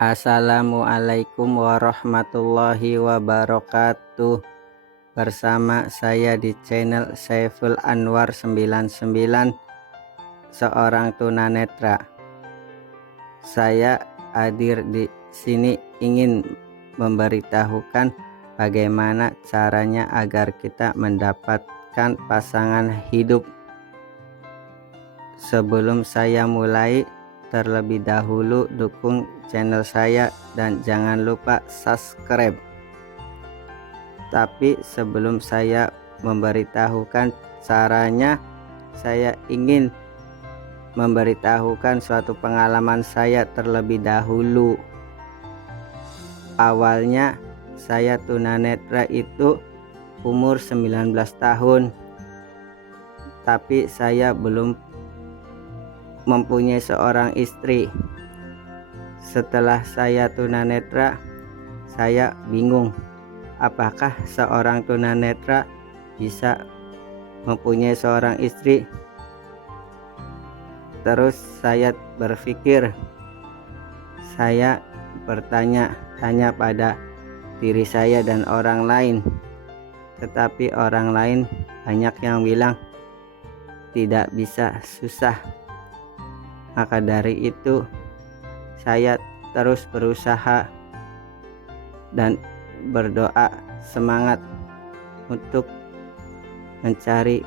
Assalamualaikum warahmatullahi wabarakatuh. Bersama saya di channel Saiful Anwar 99, seorang tunanetra. Saya hadir di sini ingin memberitahukan bagaimana caranya agar kita mendapatkan pasangan hidup. Sebelum saya mulai, terlebih dahulu dukung channel saya dan jangan lupa subscribe. Tapi sebelum saya memberitahukan caranya, saya ingin memberitahukan suatu pengalaman saya terlebih dahulu. Awalnya saya tunanetra itu umur 19 tahun, tapi saya belum mempunyai seorang istri. Setelah saya tunanetra, saya bingung apakah seorang tunanetra bisa mempunyai seorang istri. Terus saya berpikir, saya bertanya-tanya pada diri saya dan orang lain, tetapi orang lain banyak yang bilang tidak bisa, susah. Maka dari itu saya terus berusaha dan berdoa semangat untuk mencari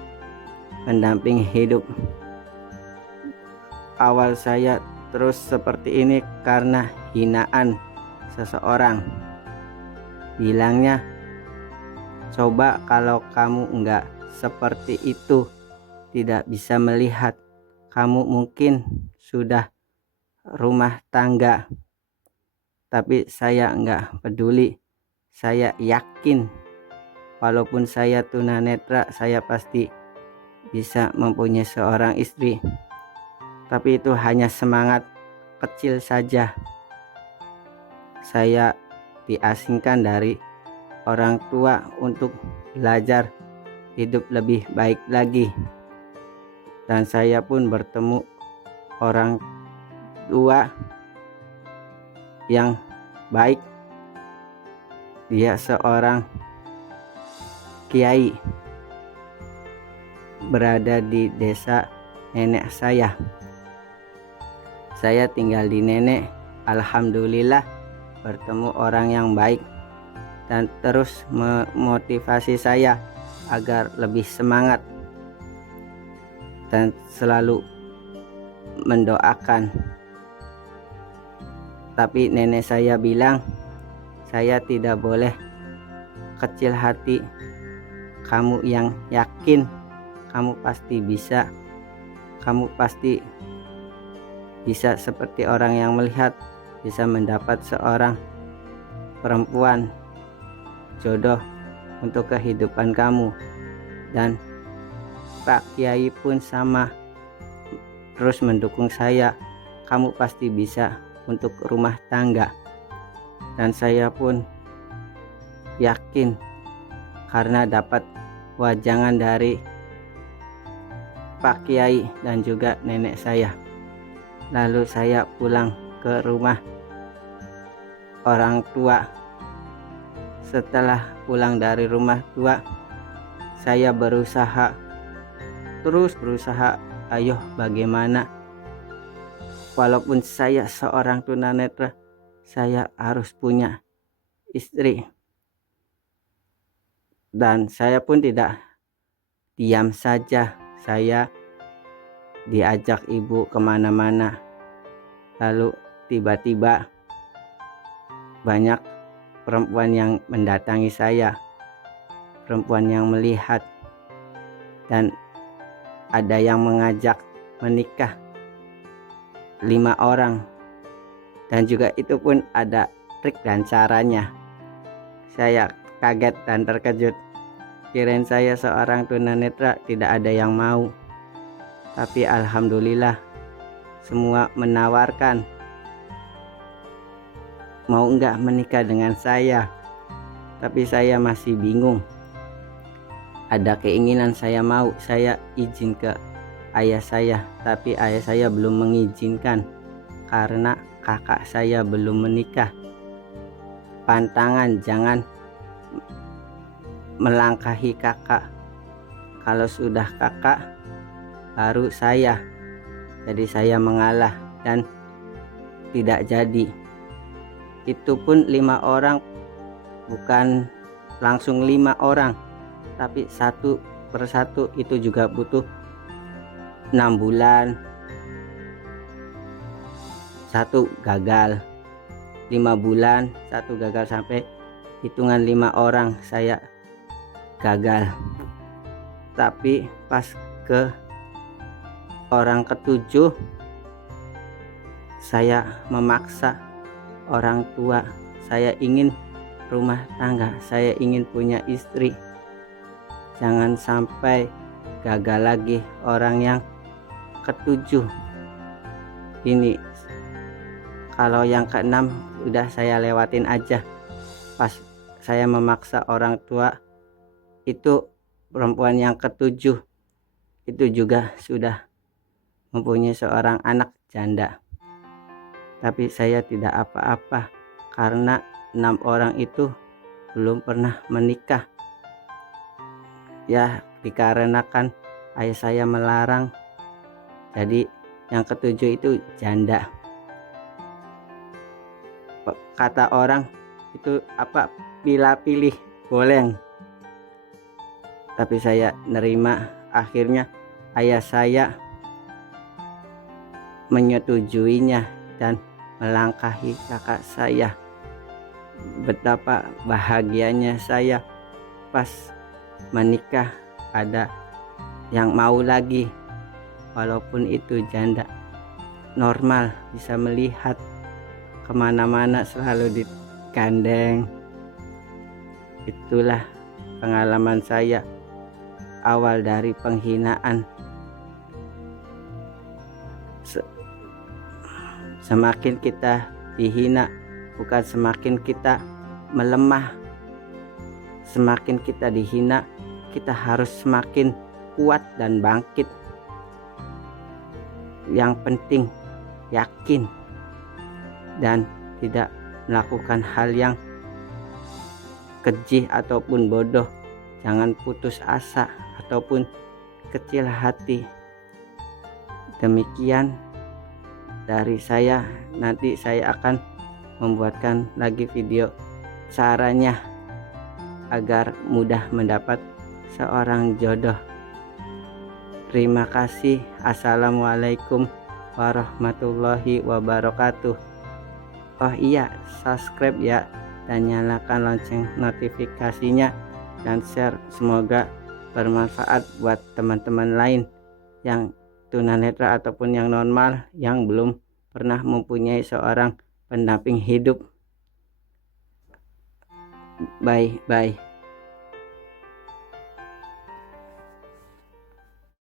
pendamping hidup. Awal saya terus seperti ini karena hinaan seseorang. Bilangnya, coba kalau kamu enggak seperti itu, tidak bisa melihat, kamu mungkin sudah rumah tangga. Tapi saya enggak peduli. Saya yakin walaupun saya tunanetra, saya pasti bisa mempunyai seorang istri. Tapi itu hanya semangat kecil saja. Saya diasingkan dari orang tua untuk belajar hidup lebih baik lagi. Dan saya pun bertemu orang tua yang baik. Dia seorang kiai, berada di desa nenek saya. Saya tinggal di nenek. Alhamdulillah bertemu orang yang baik dan terus memotivasi saya agar lebih semangat dan selalu mendoakan. Tapi nenek saya bilang, saya tidak boleh kecil hati. Kamu yang yakin, kamu pasti bisa. Kamu pasti bisa seperti orang yang melihat, bisa mendapat seorang perempuan jodoh untuk kehidupan kamu. Dan Pak Kiai pun sama, terus mendukung saya. Kamu pasti bisa untuk rumah tangga. Dan saya pun yakin karena dapat wajangan dari Pak Kiai dan juga nenek saya. Lalu saya pulang ke rumah orang tua. Setelah pulang dari rumah tua, saya terus berusaha, ayo bagaimana, walaupun saya seorang tunanetra, saya harus punya istri. Dan saya pun tidak diam saja. Saya diajak ibu kemana-mana. Lalu tiba-tiba banyak perempuan yang mendatangi saya, perempuan yang melihat, dan ada yang mengajak menikah 5 orang. Dan juga itu pun ada trik dan caranya. Saya kaget dan terkejut. Kirain saya seorang tunanetra tidak ada yang mau. Tapi alhamdulillah semua menawarkan mau enggak menikah dengan saya. Tapi saya masih bingung. Ada keinginan saya mau, saya izin ke ayah saya, tapi ayah saya belum mengizinkan karena kakak saya belum menikah. Pantangan jangan melangkahi kakak. Kalau sudah kakak baru saya. Jadi saya mengalah dan tidak jadi. Itu pun 5 orang, bukan langsung 5 orang, tapi satu persatu. Itu juga butuh 6 bulan. Satu gagal, 5 bulan satu gagal, sampai hitungan 5 orang saya gagal. Tapi pas ke orang ketujuh, saya memaksa orang tua. Saya ingin rumah tangga, saya ingin punya istri. Jangan sampai gagal lagi orang yang ketujuh ini. Kalau yang keenam udah saya lewatin aja. Pas saya memaksa orang tua, itu perempuan yang ketujuh itu juga sudah mempunyai seorang anak janda. Tapi saya tidak apa-apa karena 6 orang itu belum pernah menikah. Ya, dikarenakan ayah saya melarang. Jadi yang ketujuh itu janda. Kata orang itu apa, pilih boleng. Tapi saya nerima. Akhirnya ayah saya menyetujuinya dan melangkahi kakak saya. Betapa bahagianya saya pas menikah ada yang mau lagi, walaupun itu janda. Normal, bisa melihat kemana-mana, selalu digandeng. Itulah pengalaman saya awal dari penghinaan. Semakin kita dihina, bukan semakin kita melemah. Semakin kita dihina, kita harus semakin kuat dan bangkit. Yang penting yakin dan tidak melakukan hal yang keji ataupun bodoh. Jangan putus asa ataupun kecil hati. Demikian dari saya. Nanti saya akan membuatkan lagi video caranya agar mudah mendapat seorang jodoh. Terima kasih. Assalamualaikum warahmatullahi wabarakatuh. Oh iya, subscribe ya, dan nyalakan lonceng notifikasinya, dan share. Semoga bermanfaat buat teman-teman lain yang tunanetra ataupun yang normal yang belum pernah mempunyai seorang pendamping hidup. Bye.